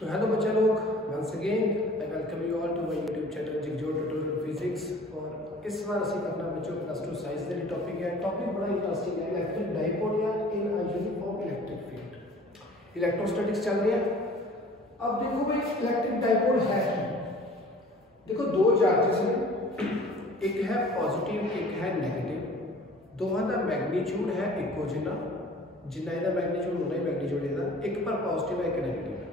तो हेलो बच्चे लोग, once again I welcome you all to my YouTube channel जिगजो ट्यूटोरियल फिजिक्स। और इस बार ਅਸੀਂ करना बच्चों प्लस 2 साइंस ਦੇ टॉपिक है। टॉपिक बड़ा इंटरेस्टिंग है, इलेक्ट्रिक डाइपोल या in a uniform electric field. Electrostatics चल रही है। अब देखो भाई इलेक्ट्रिक डाइपोल है कि देखो दो चार्जेस हैं, एक है पॉजिटिव एक है नेगेटिव। दोवां दा मैग्नीट्यूड है इक्को जिन्ना जिन्ना इहदा मैग्नीट्यूड उन्ना ही मैग्नीट्यूड इहदा, एक पर पॉजिटिव है एक नेगेटिव है।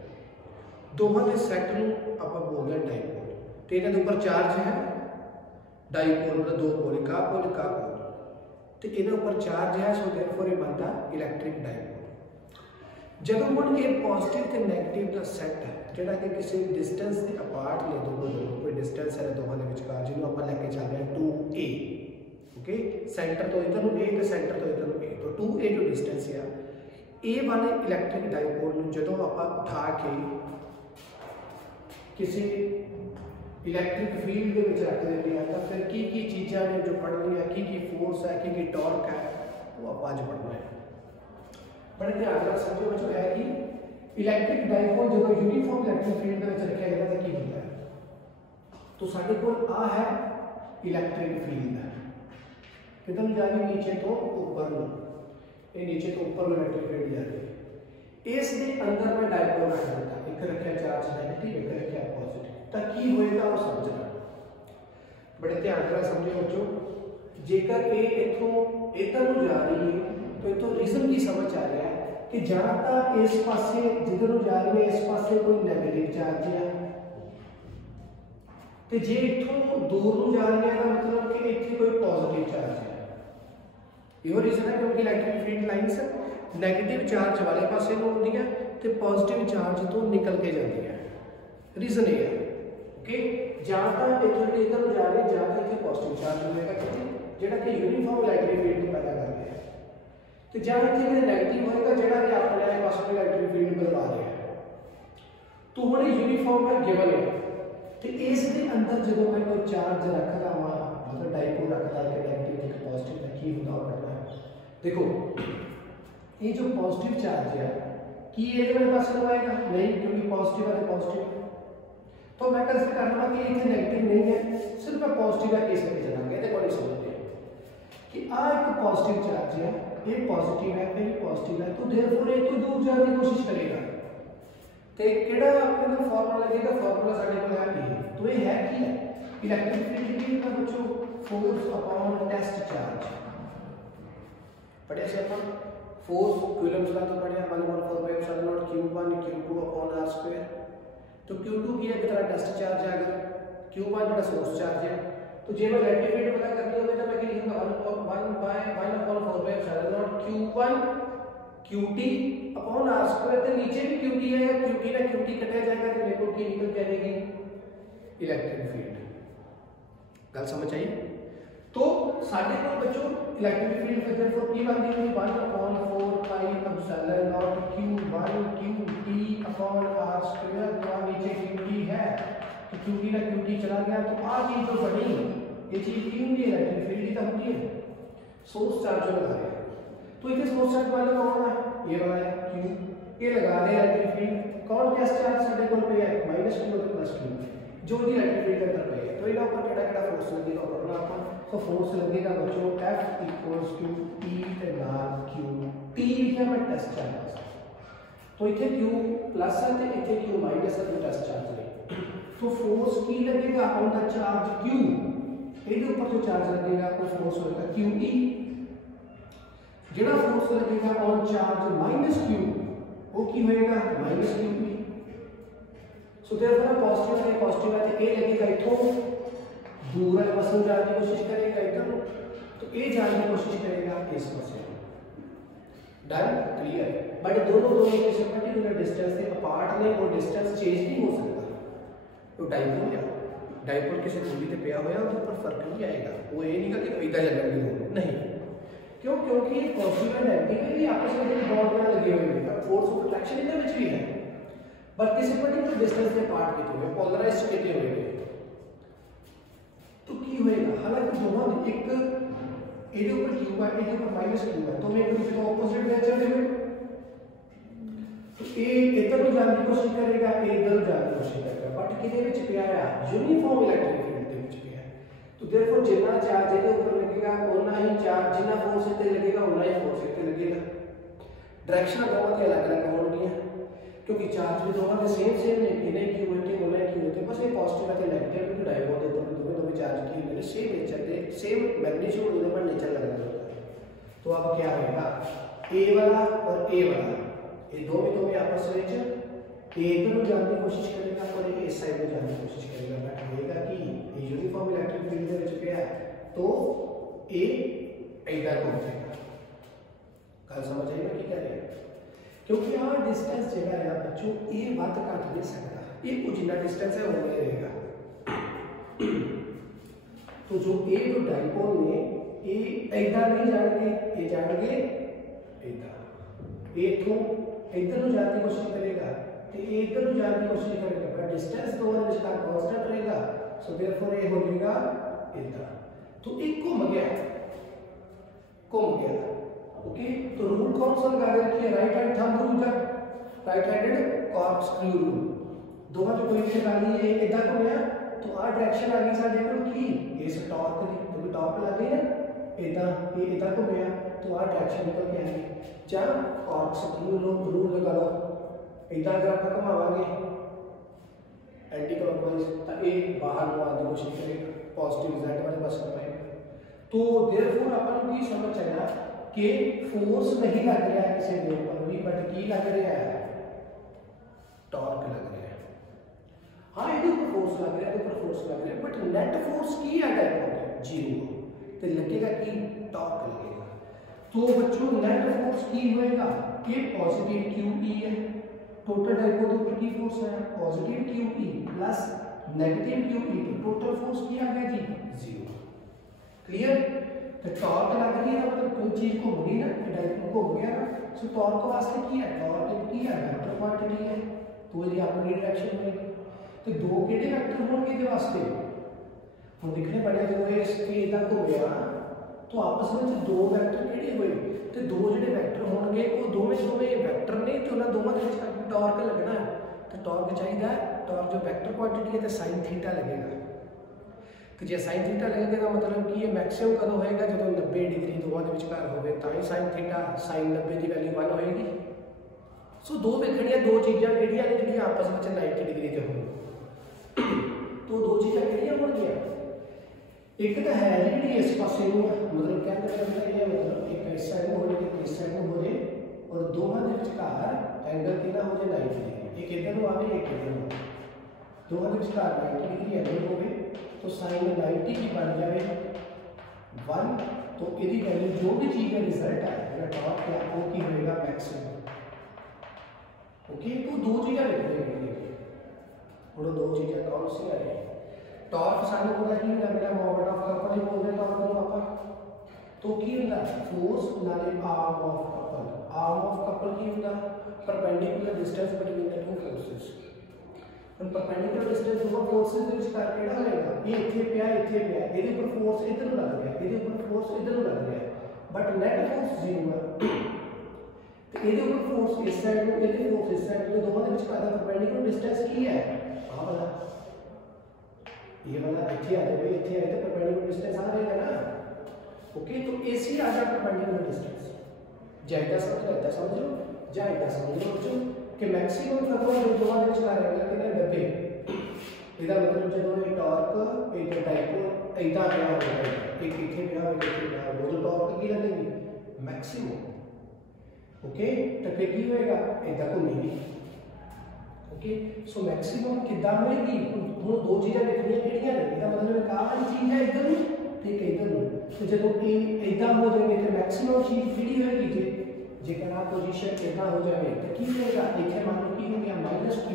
दोवां के सैट नूं आपां बोलदे हां डाइपोल। तो इहदे उपर चार्ज है डाइपोल मतलब दो पोल एक पोल तो इहदे उपर चार्ज है, सो देयरफॉर इह बनदा इलैक्ट्रिक डाइपोल। जदों हुण इह पॉजिटिव ते नेगेटिव दा सैट है जिहड़ा कि किसी डिस्टेंस दे अपार्ट ने दोनों कोई डिस्टेंस है दोवां दे विचकार जिहनूं आपां लैके चलदे हां 2a। ओके, सेंटर तो इधर नूं a ते सेंटर तो इधर नूं a, तो 2a जो डिस्टेंस है a वाले इलैक्ट्रिक डाइपोल नूं जदों आपां उठा के किसी इलैक्ट्रिक फील्ड के विच रख देते हैं तो फिर की चीज़ां ने जो पढ़नी है की फोर्स है की टॉर्क है वो आप अज पढ़ना है। बड़े ध्यान नाल समझो बच्चों है कि इलैक्ट्रिक डाइपोल जो यूनिफॉर्म इलैक्ट्रिक फील्ड के विच रखा जाता है की होता है। तो साडे कोल आ है इलैक्ट्रिक फील्ड है किधर जा रही नीचे तो ऊपर नूं, ये नीचे तो ऊपर इलैक्ट्रिक फील्ड जा रही है। इस दे अंदर मैं डाइपोल रख दिता, एक रखा चार्ज नेगेटिव एक रखा पॉजिटिव, तो की होएगा वो समझना। बड़े ध्यान नाल समझो बच्चों, जेकर ये इथों इधर नूं जा रही है तो इथों रीजन की समझ आ रहा है कि जां तां इस पासे जिधर नूं जा रही है इस पासे कोई नेगेटिव चार्ज है, तो जे इथों दूर नूं जा रही है तो मतलब कि इत्थे कोई पॉजिटिव चार्ज है। यो रीजन है क्योंकि electric field lines negative charge वाले पासे नूं होंदियां ते पॉजिटिव चार्ज तो निकल के जाती है। रीजन ये है ओके, जां तां इधर इधर जा रही जां तां इत्थे पॉजिटिव चार्ज होएगा जिहड़ा कि यूनिफॉर्म इलैक्ट्रिक फील्ड पैदा कर रहा है, तो जां इत्थे नेगेटिव होएगा जिहड़ा कि अपने पास इलैक्ट्रिक फील्ड बनवा रहा है। तो हुण यूनिफॉर्म है गिवन है, तो इस दे अंदर जदों मैं कोई चार्ज रखदा वां मतलब डाइपोल रखदा कि नेगेटिव ते पॉजिटिव दा की हुंदा पड़ना है। देखो ये जो पॉजिटिव चार्ज है कि ये मेरे पास आएगा नहीं, क्योंकि पॉजिटिव है पॉजिटिव, तो मैं कंसीडर करना कि ये नेगेटिव नहीं है, सिर्फ मैं पॉजिटिव है केस लेके चलांगे। देखो नहीं समझते कि आ एक पॉजिटिव चार्ज है, ये पॉजिटिव है ये पॉजिटिव है, तो देयरफॉर ये तो दूर जाने की कोशिश करेगा तो केड़ा अपने को फार्मूला लगेगा, फार्मूला साडे कोल है p। तो ये है कि इलेक्ट्रिक फील्ड की का बच्चों फोर्स अपॉन टेस्ट चार्ज पढ़िया से अपन फोर्स कूलम्स का तो पढ़िया 1/4 q1 q2 अपॉन r²। तो q2 की एक तरह टेस्ट चार्ज है, अगर q1 जो सोर्स चार्ज है, तो जे मैं इलेक्ट्रिक फील्ड पता करनी हो तो मैं क्या लिखूंगा 1/1/4 q1 qt अपॉन r² तो नीचे भी qt है, qt ना qt कटा जाएगा तो मेरे को की निकल के आएगी इलेक्ट्रिक फील्ड। गल समझ आई? तो साडे को बच्चों इलेक्ट्रिक फील्ड के देयरफॉर की बनती है 1/4 pi epsilon not q1 qt upon r²। तो नीचे qt है तो qt ना qt चला गया, तो आ चीज जो बनी ये चीज की होती है इलेक्ट्रिक फील्ड की तो होती है सोर्स चार्ज जो लगा रहे हैं। तो इसे सोर्स चार्ज वाला कौन है, ये वाला है q, ये लगा रहे हैं इलेक्ट्रिक फील्ड। कौन टेस्ट चार्ज साडे कोल पे है -q और +q जो भी इलेक्ट्रिक फील्ड के अंदर पे है। तो इनका ऊपर केड़ा फोर्स लगेगा पढ़ना अपन। तो फोर्स लगेगा बच्चों F = T ते नाल Q। T लिखा मैं टेस्ट चार्ज, तो इथे Q प्लस है ते इथे Q माइनस है, तो टेस्ट चार्ज है। तो फोर्स की लगेगा ऑन द चार्ज Q, ਇਹਦੇ ऊपर जो चार्ज लगेगा वो फोर्स होगा QE। जेड़ा फोर्स लगेगा ऑन चार्ज -Q वो की होएगा -QE। सो देयरफॉर पॉजिटिव है तो ए लगेगा इथों दूर है बस जाने की कोशिश करेगा इधर, तो ए जाने की कोशिश करेगा इस पासे। Done clear? बट दोनों किसी पर्टिकुलर डिस्टेंस से अपार्ट ने और डिस्टेंस चेंज नहीं हो सकता। तो डाइपोल किसी दूरी पे पिया होया तो ऊपर फर्क नहीं आएगा, वो ये नहीं कि इधर लगेगी दोनों नहीं, क्यों? क्योंकि पॉजिटिव एंड नेगेटिव भी आपस में बॉन्ड में लगे हुए हैं, फोर्स ऑफ अट्रैक्शन इनके विच भी है, बट किसी पर्टिकुलर डिस्टेंस से पार्ट किए हुए पोलराइज्ड किए हुए हैं। तो की होएगा हालांकि दोनों एक एडे ऊपर q है एडे ऊपर -q है, तो मैं एक दूसरे को ऑपोजिट नेचर दे। तो ये इधर नु जाने की कोशिश करेगा, ये इधर जाने की कोशिश करेगा, बट किदे विच पिया है यूनिफॉर्म इलेक्ट्रिक फील्ड दे विच पिया है। तो देयरफॉर जितना चार्ज इहदे ऊपर लगेगा उतना ही चार्ज, जितना फोर्स इत्ते लगेगा उतना ही फोर्स इत्ते लगेगा। डायरेक्शन दोवां दी अलग-अलग होणगीਆਂ क्योंकि चार्ज भी दोवां दे सेम ने, इन्हें क्यू होते उन्हें क्यू होते, बस ये पॉजिटिव है नेगेटिव क्योंकि डायोड दे दोनों चार्ज की मेरे सेम नेचर दे, सेम मैग्नीट्यूड उधर पर नेचर अलग होता है। तो अब क्या होगा, ए वाला और ए वाला ये दो में आपस में ए इधर जाने की कोशिश करेगा और ये इस साइड में जाने की कोशिश करेगा, बट होएगा कि ये यूनिफॉर्म इलेक्ट्रिक फील्ड दे विच पिया तो ए इधर को जाएगा। गल समझ आई मैं की कह रहा है, क्योंकि आ डिस्टेंस जगह है बच्चों ये बात घट नहीं सकता, ये कुछ जितना डिस्टेंस है वो रहेगा। तो जो ए जो डाइपोल ने ये इधर नहीं जाएंगे, ये जाएंगे इधर, ये तो इधर जाने की कोशिश करेगा तो ये इधर जाने की कोशिश करेगा, पर डिस्टेंस दोनों में इसका कांस्टेंट रहेगा। सो देयरफॉर ये हो जाएगा इधर, तो एक घूम गया। ओके, तो रूल कौन सा लगा रखी है, राइट हैंड थंब रूल का, राइट हैंडेड कॉर्कस्क्रू रूल। दोनों जो कोई भी लगा ली है इधर को गया तो आ डायरेक्शन आ गई साडे कोल की इस टॉर्क दी, क्योंकि टॉर्क लग गई ना इधर, ये इधर को गया तो आ डायरेक्शन निकल के आएगी। चार कॉर्कस्क्रू रूल लगा लो, इधर अगर आप घुमावांगे एंटी क्लॉकवाइज तो ये बाहर को आने की कोशिश करेगा, पॉजिटिव रिजल्ट वाले पास कर पाएगा। तो देयरफॉर अपन की समझ आया कि फोर्स नहीं लग रहा है किसी के ऊपर भी, बट की लग रहा है टॉर्क लग रहा है। हाँ ये ऊपर फोर्स लग रहा है, ऊपर फोर्स लग रहा है, बट नेट फोर्स की है डायपोल जीरो, तो लगेगा कि टॉर्क लगेगा। तो बच्चों नेट फोर्स की होएगा कि पॉजिटिव QE है, टोटल डायपोल ऊपर की फोर्स है positive QE plus negative QE, तो टोटल फोर्स की आ गया जी जीरो। क्लियर, तो टॉर्क लग रही है मतलब कोई चीज को होगी ना, डायपोल को हो गया ना, सो टॉर्क वास्ते की है, टॉर्क की है वेक्टर क्वांटिटी है, तो ये अपनी डायरेक्शन में तो दो केड़े वेक्टर होंगे इहदे वास्ते हम देखने पड़े जो इसके इधर को गया तो आपस में दो वेक्टर केड़े हुए, तो दो जेडे वेक्टर होंगे वो दोवें वेक्टर ने, तो उन्हां दोवां दे विच टॉर्क लगना है, तो टॉर्क चाहिए, टॉर्क जो वेक्टर क्वांटिटी है तो sin थीटा लगेगा। तो जो sin थीटा लगेगा तो मतलब कि ये मैक्सिमम कदों होएगा जो 90 डिग्री दोवां दे विचकार होवे, तां ही sin थीटा sin 90 की वैल्यू 1 होएगी। सो दो वेखणियां दो चीज़ां किहड़ियां ने जिहड़ियां आपस में 90 डिग्री ते होण, तो दो चीज़ां किहड़ियां होणगीਆਂ, एक तो है जी इस पासे मतलब क्या मतलब एक इस साइड में हो जाए एक इस साइड में हो जाए और दोनों के विचकार एंगल कितना हो जाए 90 डिग्री, एक इधर को आवे एक इधर को, दोनों के विचकार 90 डिग्री एंगल हो गए तो sin 90 की बन जाए 1, तो इसकी वैल्यू जो भी चीज़ का रिजल्ट आएगा टॉर्क क्या वो की होएगा मैक्सिमम। ओके, तो दो चीज़ें लिखेंगे और दो चीज़ें कौन सी आ रही, टॉर्क सानू पता की होंदा बेटा मोमेंट ऑफ कपल ही बोलते टॉर्क को आप, तो की होंदा फोर्स नाले arm of couple, arm of couple की होंदा perpendicular distance between the two forces, और परपेंडिकुलर डिस्टेंस दो फोर्सेस के विचकार केड़ा होएगा, ये इथे पिया ਇਹਦੇ ऊपर फोर्स इधर लग रहा है, ਇਹਦੇ ऊपर फोर्स इधर लग रहा है, बट नेट फोर्स जीरो है, तो ਇਹਦੇ ऊपर फोर्स इस साइड में ਇਹਦੇ फोर्स इस साइड में, दोनों के विचकार दा परपेंडिकुलर डिस्टेंस की है आ वाला, ये वाला इथे आ जाए, इथे आए तो परपेंडिकुलर डिस्टेंस आ रहेगा ना। ओके, तो AC आ जाए परपेंडिकुलर डिस्टेंस, जाएगा समझ लो जाएगा समझ लो बच्चों कि मैक्सिमम कदों जो दोनों के विचकार एंगल कितना 90, ਇਹਦਾ मतलब ਜਦੋਂ ਇਹ ਟਾਰਕ ਇੱਕ ਡਾਇਪੋਲ ਇਦਾਂ ਪਿਆ ਹੋਵੇਗਾ, ਇੱਕ ਇੱਥੇ ਪਿਆ ਹੋਵੇਗਾ ਇੱਥੇ ਪਿਆ ਹੋਵੇਗਾ, ਉਦੋਂ ਟਾਰਕ ਕੀ ਲੱਗੇਗੀ ਮੈਕਸਿਮਮ। ओके, तो फिर की होएगा इधर घूमेगी। ओके, सो मैक्सिमम कितना होएगी, हुण दो चीज़ां लिखनियां किहड़ियां ने, इसदा मतलब एक आह चीज़ है इधर नूं ते एक इधर नूं, तो जदों ये इदां हो जाएगी तो मैक्सिमम चीज़ किहड़ी होएगी, जेकर आ पोजीशन इदां हो जाए तो की होएगा, इत्थे मान लो की हो गया -q,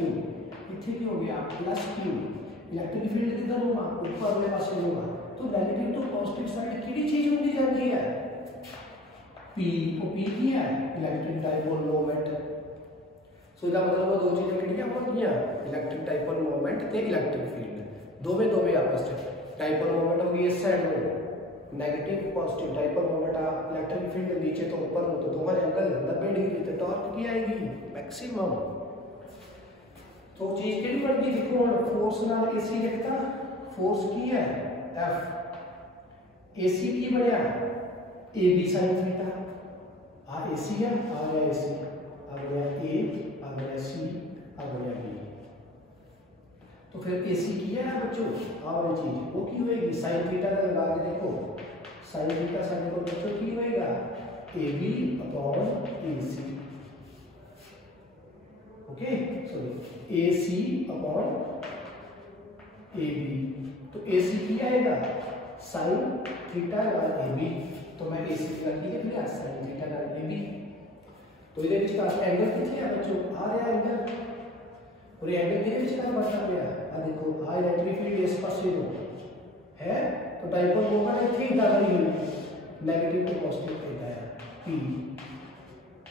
इत्थे की हो गया +q, इलेक्ट्रिक फील्ड किधर होगा ऊपर वाले पासे होगा, तो नेगेटिव टू पॉजिटिव साइड किहड़ी चीज़ होती जाती है P, को P की है इलेक्ट्रिक डाइपोल मोमेंट। सो इसका मतलब वो दो चीज़ें किहड़ियां होंदियां, इलेक्ट्रिक डाइपोल मोमेंट ते इलेक्ट्रिक फील्ड, दोवें आपस में डाइपोल मोमेंट होगी इस साइड में नेगेटिव पॉजिटिव डाइपोल मोमेंट आ इलेक्ट्रिक फील्ड नीचे तो ऊपर हो तो दोनों एंगल 90 डिग्री तो टॉर्क की आएगी मैक्सिमम। तो चीज केड़ी बन गई देखो हम फोर्स नाल एसी लिखता फोर्स की है एफ एसी की बनया ए बी sin थीटा आ एसी है आ गया एसी आ गया ए आ गया सी आ गया बी। तो फिर एसी की है ना बच्चों आ वाली चीज वो की होएगी sin थीटा का लगा के देखो sin थीटा साइन को बच्चों की होएगा A B upon A C. Okay sorry A C upon A B. तो ए सी की आएगा sine theta by A B. तो मैं ए सी का की लिखा sine theta by A B. तो इधर विच का एंगल कितने है बच्चों आ रहा एंगल और ये एंगल कितने विच का बनता गया आ देखो आ इलेक्ट्रिक फील्ड इस पासे को है तो डाइपोल मोमेंट इतनी इधर वाली हुई नेगेटिव टू पॉजिटिव कहता है पी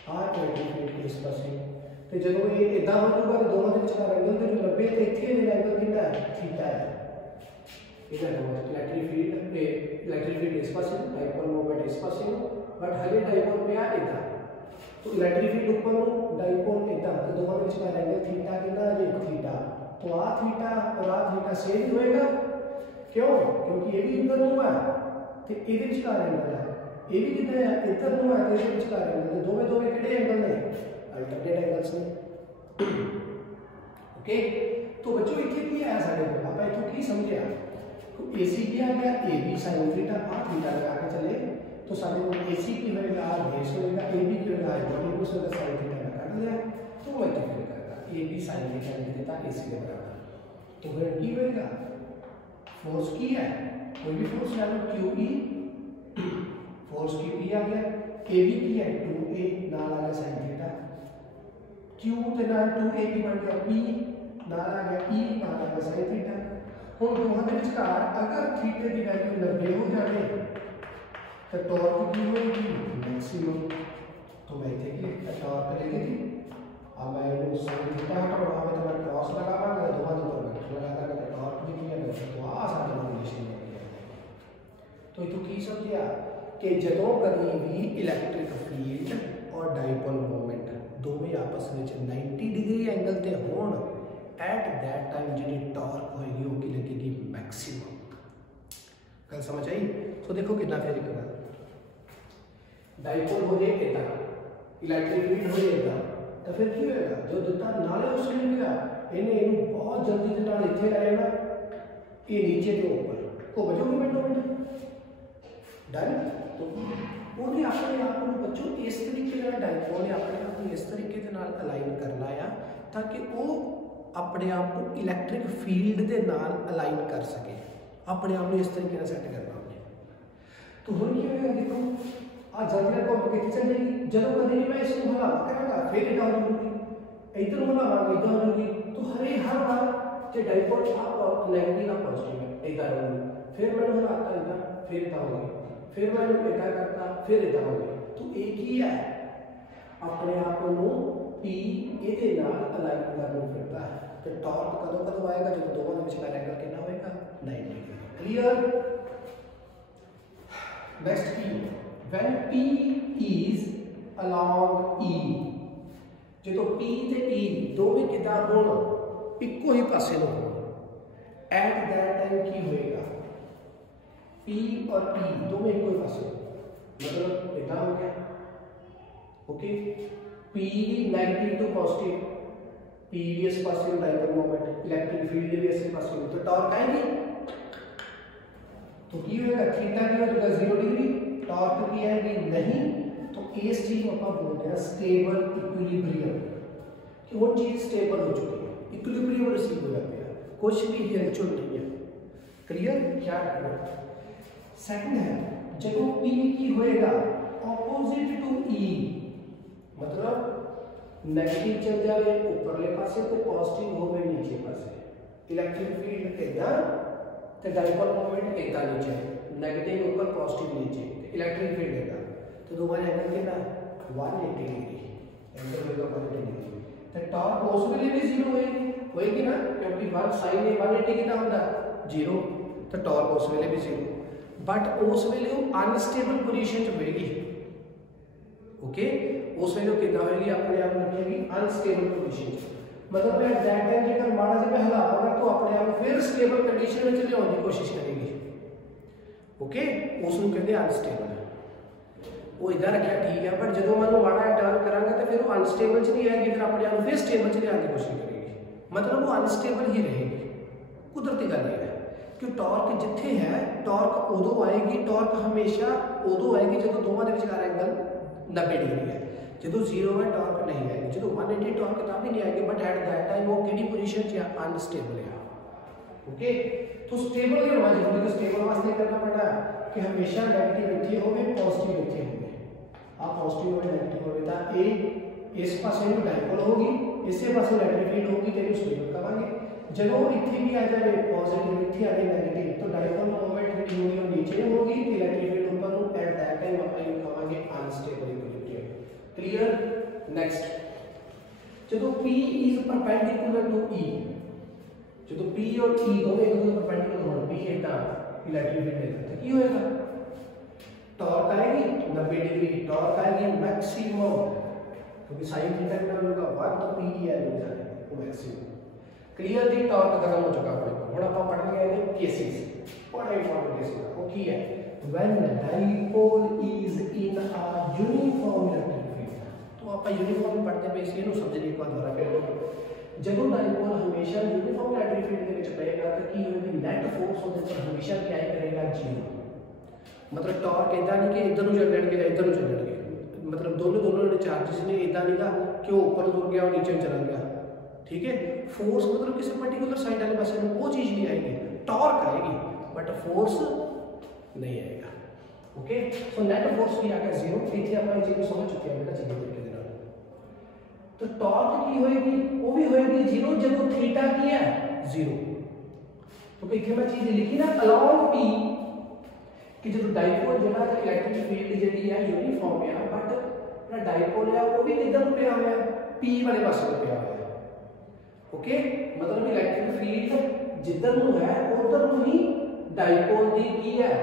आ इलेक्ट्रिक फील्ड इस पासे तो ਜਦੋਂ ਇਹ ਇਦਾਂ ਹੋ ਜਾਊਗਾ ਤਾਂ ਦੋਵਾਂ ਦੇ ਵਿਚਕਾਰ ਐਂਗਲ ਤੇ ਜੋ 90 ਤੇ ਇੱਥੇ ਇਹ ਐਂਗਲ ਕਿੰਨਾ ਹੈ ਥੀਟਾ ਹੈ। ਇਹਦਾ ਮਤਲਬ ਇਲੈਕਟ੍ਰਿਕ ਫੀਲਡ ਇਸ ਪਾਸੇ ਡਾਈਪੋਲ ਮੂਵਮੈਂਟ ਇਸ ਪਾਸੇ ਬਟ ਹਲੇ ਡਾਈਪੋਲ ਪਿਆ ਇਦਾਂ तो इलेक्ट्रिक फील्ड ऊपर ਨੂੰ ਡਾਈਪੋਲ ਇਦਾਂ ਤੇ ਦੋਵਾਂ ਦੇ ਵਿਚਕਾਰ ਐਂਗਲ ਥੀਟਾ ਕਿੰਨਾ ਹੈ ਜੀ ਥੀਟਾ। तो आ थीटा और आ थीटा सेम ही होएगा क्यों क्योंकि ये भी इधर ਨੂੰ है ਤੇ ਇਹਦੇ ਵਿਚਕਾਰ ਐਂਗਲ ਹੈ ਇਹ ਵੀ ਕਿੰਨਾ ਹੈ ਇੱਧਰ ਨੂੰ ਹੈ ਤੇ ਇਹਦੇ ਵਿਚਕਾਰ ਐਂਗਲ ਤੇ ਦੋਵੇਂ ਕਿਹੜੇ ਐਂਗਲ ਨੇ अल्टरनेट एंगल्स ने। ओके तो बच्चों इतने की है सारे को आप इथों की समझिया तो एसी की आ गया ए बी sin थीटा आ थीटा लगा के चले तो सारे को एसी की होएगा आ बेस होएगा ए बी की होएगा हाइपोटेन्यूज होएगा sin थीटा लगा दिया तो वो इतना फिर करेगा ए बी sin थीटा लिख देता एसी के बराबर। तो फिर की होएगा फोर्स की है कोई भी फोर्स ले लो क्यू ई फोर्स की पी आ गया ए बी की है 2a नाल आ गया sin थीटा क्यू ਤੇ ਨਾਲ 2a ਕੀ ਬਣ ਗਿਆ p ਨਾਲ ਆ ਗਿਆ e ਨਾਲ ਆ ਗਿਆ sin थीटा। ਹੁਣ ਦੋਹਾਂ ਦੇ ਵਿਚਕਾਰ ਅਗਰ ਥੀਟੇ ਦੀ ਵੈਲਿਊ 90 ਹੋ ਜਾਵੇ ਤਾਂ ਟਾਰਕ ਕੀ ਹੋਏਗੀ ਮੈਕਸਿਮਮ। तो मैं इतने की टॉर्क करेगी थी अब मैं वो sin थीटा हटाऊंगा तो मैं क्रॉस लगाऊंगा दोनों के ऊपर वेक्टर लगा देंगे टॉर्क भी किया जाए तो आसान रिलेशन हो गया। तो इतो की समझिया कि जदों कभी भी इलेक्ट्रिक फील्ड और डाइपोल मोमेंट दोवें आपस में 90 डिग्री एंगल ते होण एट दैट टाइम जी टॉर्क होएगी वो की लगेगी मैक्सिमम। गल समझ आई। तो देखो कितना फिर करना डाइपोल हो जाए इतना इलेक्ट्रिक फील्ड हो जाएगा तो फिर की होएगा जो दिता नाले उसने लिया इन्हें इनु बहुत जल्दी से नाल इथे लाए ना ये नीचे के ऊपर को बजोगे मिनट डन। तो ਉਹਨੇ ਆਪਣੇ ਆਪ ਨੂੰ ਬੱਚੋ ਇਸ ਤਰੀਕੇ ਨਾਲ ਡਾਈਪੋਲ ਨੇ ਆਪਣੇ ਆਪ ਨੂੰ ਇਸ ਤਰੀਕੇ ਦੇ ਨਾਲ ਅਲਾਈਨ ਕਰਨਾ ਆ ਤਾਂ ਕਿ ਉਹ ਆਪਣੇ ਆਪ ਨੂੰ ਇਲੈਕਟ੍ਰਿਕ ਫੀਲਡ ਦੇ ਨਾਲ ਅਲਾਈਨ ਕਰ ਸਕੇ ਆਪਣੇ ਆਪ ਨੂੰ ਇਸ ਤਰੀਕੇ ਨਾਲ ਸੈੱਟ ਕਰਨਾ ਉਹਨੇ। तो ਹੁਣ ਕੀ ਹੋਏਗਾ ਦੇਖੋ ਆ ਜਦ ਤੱਕ ਉਹ ਕਿੱਥੇ ਚਲ ਜਾਏਗੀ ਜਦੋਂ ਕਦੇ ਵੀ ਮੈਂ ਇਸ ਨੂੰ ਹਲਾ ਕਰਾਂਗਾ ਫਿਰ ਇਹ ਡਾਊਨ ਹੋਊਗੀ ਇਧਰ ਨੂੰ ਹਲਾਵਾਂਗਾ ਇਧਰ ਹੋਊਗੀ तो हर बार ਜੇ ਡਾਈਪੋਲ ਆ ਨੈਗੇਟਿਵ ਆ ਪੋਜ਼ਿਟਿਵ ਇਧਰ ਹੋਊਗੀ ਫਿਰ ਮੈਨੂੰ ਹਲਾਤਾ ਇਧਰ ਫਿਰ ਇਧਰ ਹੋਊਗੀ फिर मैं इतना करता फिर इतना हो गया। तो एक ही है अपने आप को पी ये अलाइन करना फिरता है तो टॉर्क कदों कदों आएगा जब दोनों के विचकार एंगल कितना होएगा 90 डिग्री। क्लियर। नेक्स्ट की when P is along E जो P ते E दोवें किदा होण इक्को ही पासे नो एट दैट टाइम की होएगा P और P दोनों एक ही पासे मतलब इतना हो गया। Okay P negative to positive P भी इस पासे डाइपोल मोमेंट इलेक्ट्रिक फील्ड भी इस पासे तो टॉर्क आएगी तो की होगा थीटा की होगा 0 डिग्री टॉर्क की आएगी नहीं तो इस चीज को अपन बोलते हैं स्टेबल इक्विलिब्रियम कि वो चीज स्टेबल हो चुकी है इक्विलिब्रियम रिसीव हो जाती है कुछ भी हिलचुल नहीं है। क्लियर क्या करना। सेकंड है जब P की होएगा ऑपोजिट टू E मतलब नेगेटिव चल जाए ऊपरले पासे तो पॉजिटिव होवे नीचे पासे इलेक्ट्रिक फील्ड इधर तो डाइपोल मोमेंट इधर नीचे नेगेटिव ऊपर पॉजिटिव नीचे इलेक्ट्रिक फील्ड इधर तो दोबारा एंगल कितना 180 डिग्री एंगल होगा 180 डिग्री तो टॉर्क उस वेले भी 0 होएगी ना क्योंकि 1 sin 180 कितना होता 0 तो टॉर्क उस वेले भी 0 बट उस वेले वो अनस्टेबल पोजीशन च होएगी। ओके, उस वेले कितना होएगी, अपने आप रखेगी अनस्टेबल पोजीशन च। मतलब एट दैट टाइम जेकर माड़ा जिहा मैं हिलावांगा तो अपने आप फिर स्टेबल कंडीशन में लियाउण दी कोशिश करेगी। ओके, उसनूं कहंदे अनस्टेबल। वो इधर रखा ठीक है, बट जो मैं माड़ा टर्न करांगा तो फिर वो अनस्टेबल च नहीं आएगी, फिर अपने आप फिर स्टेबल च लियाउण की कोशिश करेगी। मतलब वो अनस्टेबल ही रहेगी। कुदरती गल है कि टॉर्क जिथे है, टॉर्क उदों आएगी, टॉर्क हमेशा उदों आएगी जो दोवां दे विचकार एंगल 90 डिग्री है। जो 0 है टॉर्क नहीं आएगी, जो 180 टॉर्क तब भी नहीं आएगी, बट एट दैट टाइम वो किहड़ी पोजीशन च है, अनस्टेबल है। ओके, तो स्टेबल ही होना जरूरी। तो स्टेबल वास्ते करना पड़ता है कि हमेशा नेगेटिव इत्थे होवे, पॉजिटिव इत्थे होवे। आप पॉजिटिव होवे नेगेटिव होवे तां ए इस पासे नूं डाइपोल होगी, इसे पासे इलेक्ट्रिक फील्ड होगी, तो स्टेबल कहांगे। जब इत्थे भी आ जाए पॉजिटिव, इत्थे आ जाए नेगेटिव, तो डाइपोल मोमेंट जी होगी वो नीचे होगी, तो इलेक्ट्रिक फील्ड ऊपर नूं। एट दैट टाइम आपां इहनूं कहांगे अनस्टेबल इक्विलिब्रियम। क्लियर। नेक्स्ट, जो P is perpendicular to E, जो P और E दोनों एक दूसरे परपेंडिकुलर होण, P इतना इलेक्ट्रिक फील्ड इतना, तो की होएगा, टॉर्क आएगी 90 डिग्री, टॉर्क आएगी मैक्सिमम, क्योंकि साइन थीटा का होगा 1, तो P की वैल्यू जाने वो मैक्सिमम। क्लियर जी, टॉर्क खत्म हो चुका अपने को। हुण आपां पढ़ लिया है केसेस, बड़ा इंपॉर्टेंट केस वो की है, when dipole is in a uniform electric field. तो आपां यूनिफॉर्म पढ़ते पे इसे नु समझने एक बार दोबारा फिर जदों डाइपोल हमेशा यूनिफॉर्म इलेक्ट्रिक फील्ड के विच रहेगा तो की होगी, नेट फोर्स ਉਹਦੇ पर हमेशा क्या करेगा, 0। मतलब टॉर्क इदां नहीं कि इधर नु चलणगे या इधर नु चलणगे, मतलब दोनों ने चार्जेस ने इदां नहीं गा कि वो ऊपर उड़ गया और नीचे चला गया। ठीक है, फोर्स मतलब किसी पर्टिकुलर साइड वाले पासे में वो चीज नहीं आएगी, टॉर्क आएगी बट फोर्स नहीं आएगा। ओके, सो नेट फोर्स की आ गया 0। इथे ਆਪਾਂ ਇਹ ਚੀਜ਼ समझ चुके हैं बेटा चीज़ तरीके ਦੇ ਨਾਲ। तो टॉर्क की होएगी, वो भी होएगी 0 जब थीटा की है 0। तो इथे मैं चीज लिखी ना अलोंग P कि जो डाइपोल जेड़ा इलेक्ट्रिक फील्ड जेडी है यूनिफॉर्म है, बट जेड़ा डाइपोल है वो भी किधर पे आ गया, P वाले पासे पे आ गया। ओके, मतलब इलेक्ट्रिक फील्ड जिधर नु है उधर नु ही डाइपोल दी की है,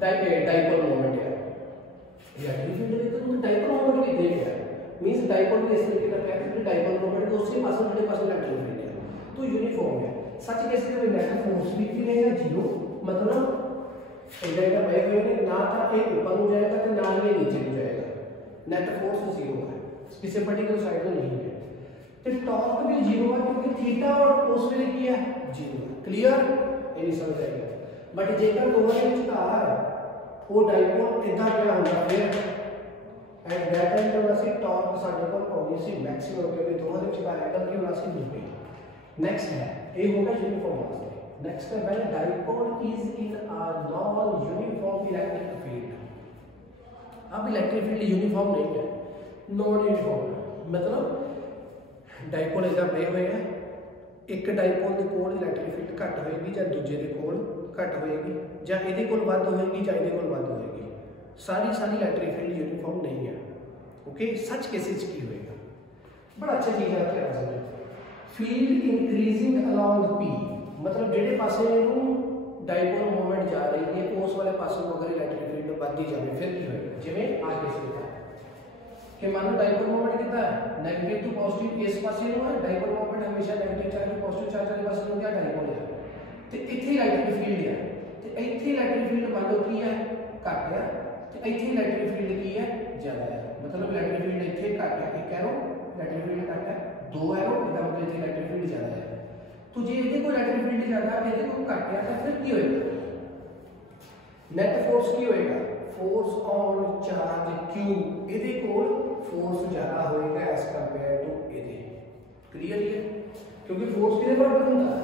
डाइपोल मोमेंट है। इलेक्ट्रिक फील्ड इधर नु डाइपोल मोमेंट भी दे गया, मींस डाइपोल भी इस तरीके का है कि डाइपोल मोमेंट दूसरे पासे वाले पासे इलेक्ट्रिक फील्ड है, तो यूनिफॉर्म है। सच कैसे में नेट फोर्स भी रहेगा 0, मतलब इधर का बैक हुए ना था एक ऊपर हो जाएगा तो ना ही नीचे हो जाएगा, नेट फोर्स 0 है, किसी पर्टिकुलर साइड में नहीं है। तो टॉर्क भी 0 है क्योंकि थीटा और उस वेले की है 0 है। क्लियर, ये नहीं समझ आएगा। बट जेकर दोनों के विचकार वो डाइपोल इतना क्या होगा, फिर एट दैट टाइम तो वैसे टॉर्क साडे कोल होगी सी मैक्सिमम, क्योंकि दोनों के विचकार एंगल की होना सी 90। नेक्स्ट है ये होगा यूनिफॉर्म वास्ते। नेक्स्ट है when dipole is in a non uniform electric field. अब इलेक्ट्रिक फील्ड यूनिफॉर्म नहीं है, नॉन यूनिफॉर्म, मतलब डाइपोल इधर बने हुए हैं, एक डाइपोल के कोल इलेक्ट्रिक फील्ड घट होएगी या दूजे के कोल घट होएगी, या इहदे कोल वध होएगी या इहदे कोल वध होएगी। सारी इलेक्ट्रिक फील्ड यूनिफॉर्म नहीं है। ओके, सच केसेस की होएगा, बड़ा अच्छा चीज है। फील्ड इंक्रीजिंग अलोंग P, मतलब जेडे पासे डाइपोल मोमेंट जा रही है उस वाले पासे को अगर इलेक्ट्रिक फील्ड बढ़ती जाए फिर की होएगा, जिवें आज केस लिखा है कि मान लो डाइपोल मोमेंट कितना है, नेगेटिव टू पॉजिटिव इस पासे नु है, डाइपोल मोमेंट हमेशा negative charge to positive charge वाले पासे नु क्या डाइपोल है, ते इथे इलेक्ट्रिक फील्ड है, ते इथे इलेक्ट्रिक फील्ड मान लो की है घट है, ते इथे इलेक्ट्रिक फील्ड की है ज्यादा है, मतलब इलेक्ट्रिक फील्ड इथे घट है, एक एरो इलेक्ट्रिक फील्ड घट है, दो एरो इसका मतलब इथे इलेक्ट्रिक फील्ड ज्यादा है। तो जे इथे को इलेक्ट्रिक फील्ड ज्यादा है, इथे को घट है, तो फिर की होएगा, नेट फोर्स की होएगा, फोर्स ऑन चार्ज Q, इधे कोल फोर्स ज्यादा होएगा एज कंपेयर टू इधे। क्लियर है, क्योंकि फोर्स किधर बराबर होता है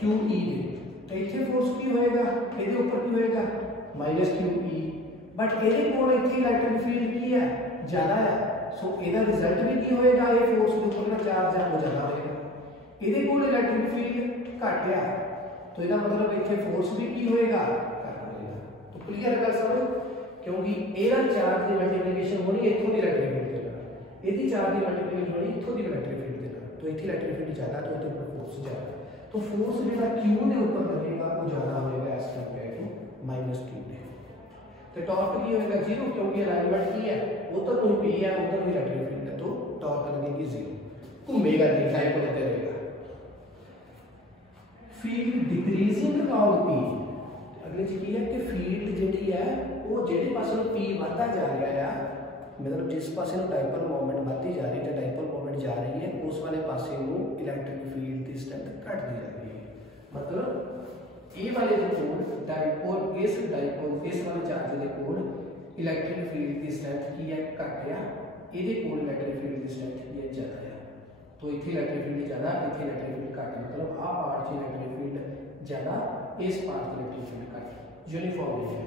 QE दे, तो इथे फोर्स की होएगा, इधे ऊपर की होएगा -QE, बट इधे कोल इथे इलेक्ट्रिक फील्ड की है ज्यादा है, सो इधर रिजल्ट भी की होएगा, ये फोर्स के ऊपर का चार्ज है वो ज्यादा होएगा। इधे कोल इलेक्ट्रिक फील्ड घट गया, तो इसका मतलब इथे फोर्स भी की होएगा घट होएगा। तो क्लियर है समझ, क्योंकि एरा चार्ज की मल्टीप्लिकेशन होनी इथों की इलेक्ट्रिक फील्ड देना, यदि चार्ज की मल्टीप्लिकेशन होनी इथों की इलेक्ट्रिक फील्ड देना, तो इथे इलेक्ट्रिक फील्ड ज्यादा तो इथे फोर्स ज्यादा, तो फोर्स जेड़ा Q के ऊपर लगेगा वो ज्यादा होएगा एज कंपेयर टू -Q के। तो टॉर्क की होगा 0 क्योंकि अलाइनमेंट की है, उधर कोई पी है उधर कोई इलेक्ट्रिक फील्ड है, तो टॉर्क लगेगी 0, घूमेगा नहीं, साइकिल लेते रहेगा। फील्ड डिक्रीजिंग अलॉन्ग पी, अगली चीज की है कि फील्ड जी है वो जेडे पास पी बढ़ता जा रहा है, मतलब जिस पास डाइपोल मोमेंट बढ़ती जा रही है, डाइपोल मोमेंट जा रही है उस वाले पासे इलेक्ट्रिक फील्ड की स्ट्रेंथ घट दी जा रही है। मतलब ये वाले जो कोड डाइपोल इस वाले चार्ज के कोड इलेक्ट्रिक फील्ड की स्ट्रेंथ की है घट आ, ये कोड इलेक्ट्रिक फील्ड की स्ट्रेंथ की है ज़्यादा है। तो इतने इलेक्ट्रिक फील्ड ज़्यादा, इतने इलेक्ट्रिक फील्ड घट, मतलब आ पार्ट से इलेक्ट्रिक फील्ड ज़्यादा, इस पार्ट से इलेक्ट्रिक फील्ड घट, यूनिफॉर्म है।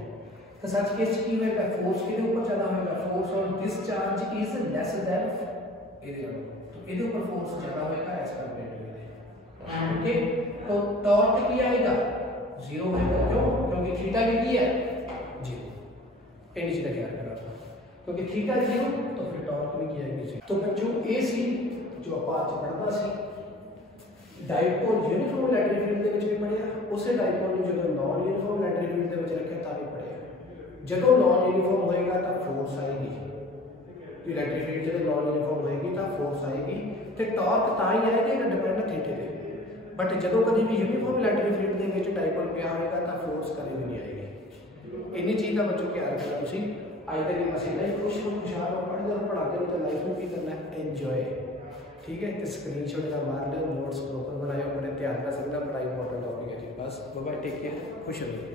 तो सच केस की होगा फोर्स के ऊपर ज़्यादा होगा, force on this charge is less than ये, तो ये ऊपर फोर्स ज़्यादा होगा एज कंपेयर टू ये। ओके, तो टॉर्क की आएगा 0 होगा, क्यों? क्योंकि थीटा भी है 0, ये नीचे का ख्याल करा, क्योंकि थीटा 0 तो फिर टॉर्क भी की आएगी 0। तो बच्चों ए सी जो आप पढ़ता सी डाइपोल यूनिफॉर्म इलेक्ट्रिक फील्ड के भी पढ़िया, उसे डाइपोल जो नॉन यूनिफॉर्म इलेक्ट्रिक फील्ड के रखे ता भी पढ़िया। जो नॉन यूनिफॉर्म होएगा तो फोर्स आएगी, इलेक्ट्रिक फील्ड जो नॉन यूनिफॉर्म होएगी तो फोर्स आएगी, तो टॉर्क ता ही आएगी ना डिपेंड थीटे पे। बट जो कभी भी यूनिफॉर्म इलेक्ट्रिक फील्ड के डाइपोल पे होएगा तो फोर्स कभी भी नहीं आएगी। इन्नी चीज़ का बच्चों ख्याल रखना तुसी। अज तक बस इतना ही, खुश हो खुशहाल हो, पढ़ते हो पढ़ाते हो, तो लाइफ में भी करना है एंजॉय, ठीक है। तो स्क्रीन शॉट का मार लो, नोट्स प्रॉपर बनाए, बड़े ध्यान रख सकता, बड़ा इंपॉर्टेंट टॉपिक है जी। बस बाय, टेक केयर, खुश रहिए।